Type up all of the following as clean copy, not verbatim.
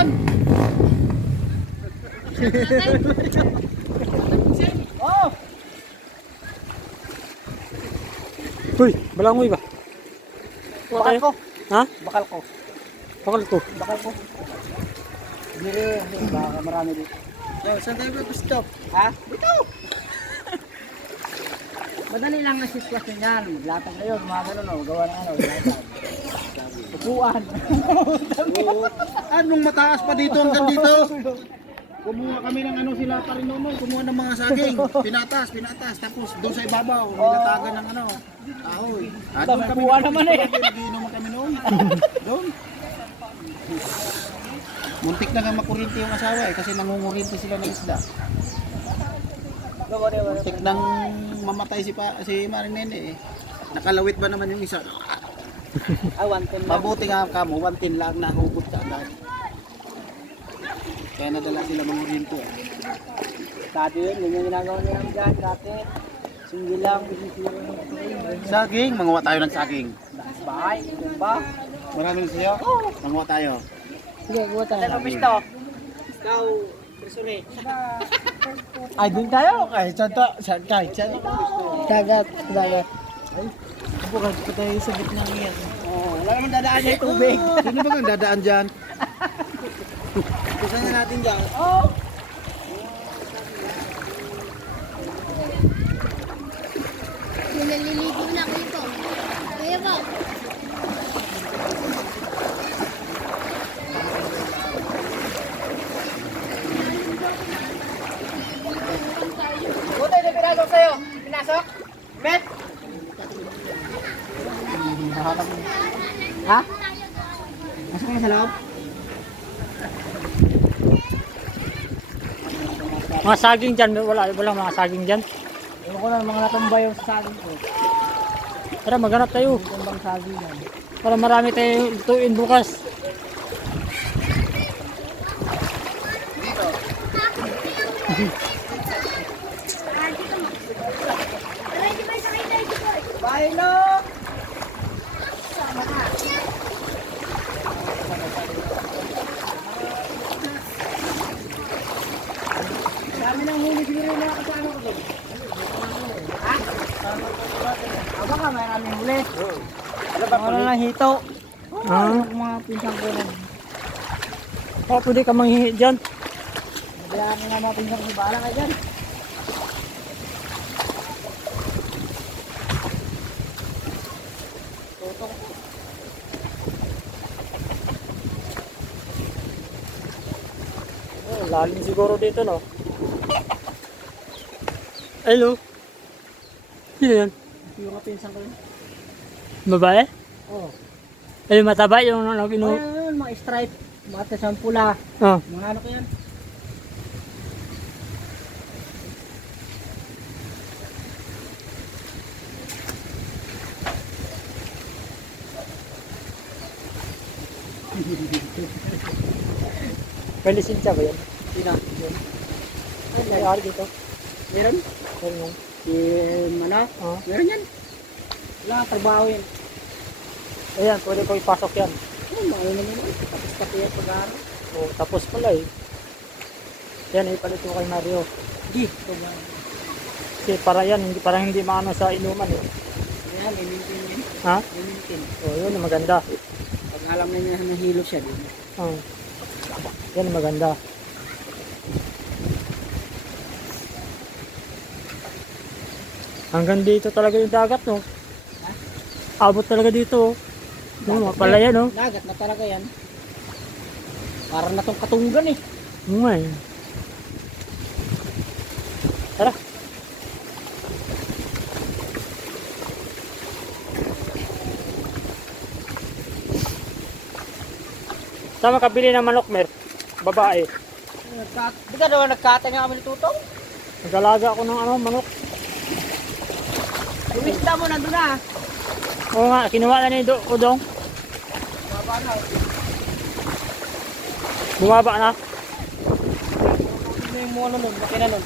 yan. Oh! Uy, balangoy ba? Bakal ko. Ha? Bakal ko. Bakal to. Bakal ko. Hindi rin. Baka marami dito. Saan tayo ba gusto? Ha? Dito! Madali lang na sitwasyon yan. Maglatag kayo, mga ganun, no? Gawa ng ano, latag. Upuan. Anong mataas pa dito hanggang dito? Kumuha kami ng ano sila pa rin noon, kumuha ng mga saging, pinatas, tapos doon sa ibabaw, nilatagan ng ano, ahoy. Doon kami naman eh. Nagiinom kami noon. Doon. Muntik na nga makurinti yung asawa eh, kasi nangungurinti sila ng isda. Muntik nang mamatay si Marinene eh. Nakalawit ba naman yung isa? Mabuti nga kamo, 110 lang na hugot ka agad. Kaya nadala sila mga rinto eh. Dati yun, yun yung ginagawa nila dyan, dati. Singgil lang, saging, manguha tayo ng saging. Bahay, ba? Maraming siya? Oo. Manguha tayo. Sige, manguha tayo. Ano pisto? Ikaw, presune. Ay, dun tayo. Kahit saan kahit saan. Dagat. Ay, bukas pa tayo sa gitna ngayon. Oo, wala naman dadaan niya yung tubig. Sino ba kang dadaan dyan? Kusan na natin dyan. Oo. Naliligo na ako ito. Kaya ba? Buti na pinasok sa'yo. Pinasok? Met? Ha? Masok ka na sa loob? Mga saging dyan, wala mga saging dyan. Ewan ko na mga natumbay yung saging ko. Tara, maghanap tayo. Tumbang saging yan. Para marami tayo lutuin bukas. Dito. Bye, no! Dami ng huli siguro na kasama ko doon. Ha? Baka may aming huli. Ano lang hito. Mga pinsang ko lang. Baka pwede ka manghihi dyan. Kaya nga mga pinsang ko, bahala kayo dyan. Lalim siguro dito, no? Hello? Sino yan? Yung mga pinsang ko yun. Babae? Oo. Ay, mataba yung nag-ino. Ayun, mga stripe. Mga tasang pula. Oh. Mga ano ko yan. May lisensya ba yan? Sino? Ay, may ari dito. Meron? Meron yan. Si Mana? Oh. Meron yan. Wala, trabaho yan. Ayan, pwede ko ipasok yan. Ano, mga ano naman. Tapos pati yung pag-aaral. Oh, tapos pala eh. Yan, ipalit ko kay Mario. Di. Kasi para yan, parang hindi maano sa inuman eh. Ayan, i-maintain yan. Ha? I-maintain. Oh, yun, maganda. Pag alam na niya na hilo siya din. Oh. Yan, maganda. Hanggang dito talaga yung dagat, no? Abot talaga dito, oh. No, mapalaya, no? Dagat na talaga yan. Parang na tong katunggan eh. Nga eh. Tara. Saan makabili ng manok, Mer? Babae. Di ka naman nagkatay nga kami ni Tutong? Nag-alaga ako ng ano, manok. Lumisda mo nandun na. Oo nga, kinuha na ni Udong. Baba na. Bumaba na. Ano yung mga nun, laki na nun.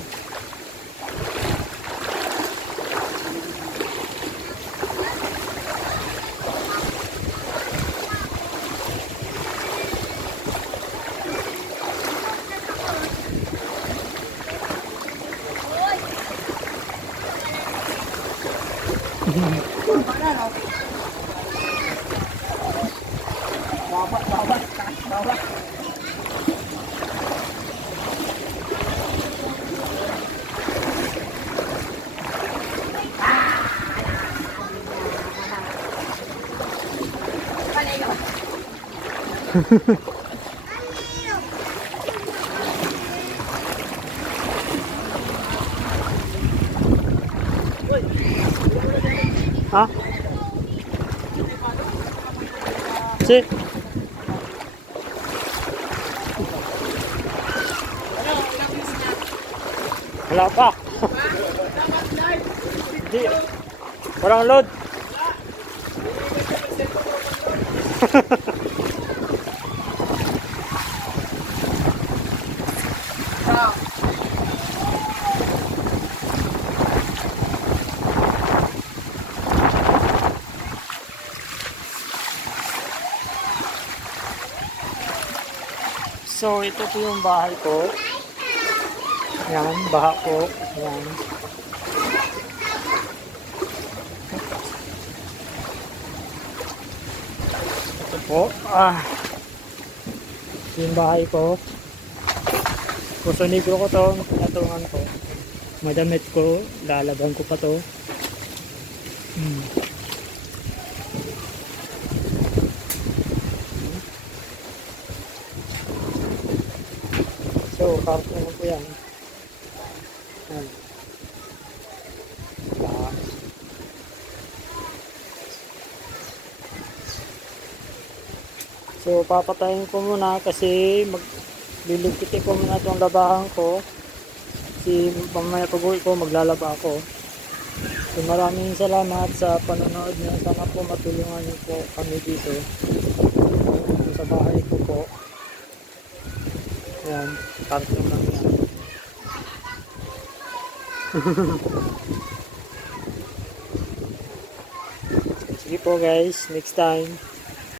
Ha? Si. Wala pa. Hindi. Walang load. So, ito po yung bahay ko. Yan, baha po. Yan. Ito po. Yung bahay ko. Puso negro ko to. Pinatungan ko. Madamit ko. Lalaban ko pa to. So, karton ko po yan. Yan. So, papatayin ko muna kasi maglilipitin ko muna itong labahan ko. Kasi mamaya pag-uwi ko, maglalaba ako. So, maraming salamat sa panonood niyo. Sana po matulungan niyo po kami dito. Sa bahay ko po. Yan, karton lang yan. Sige po guys, next time.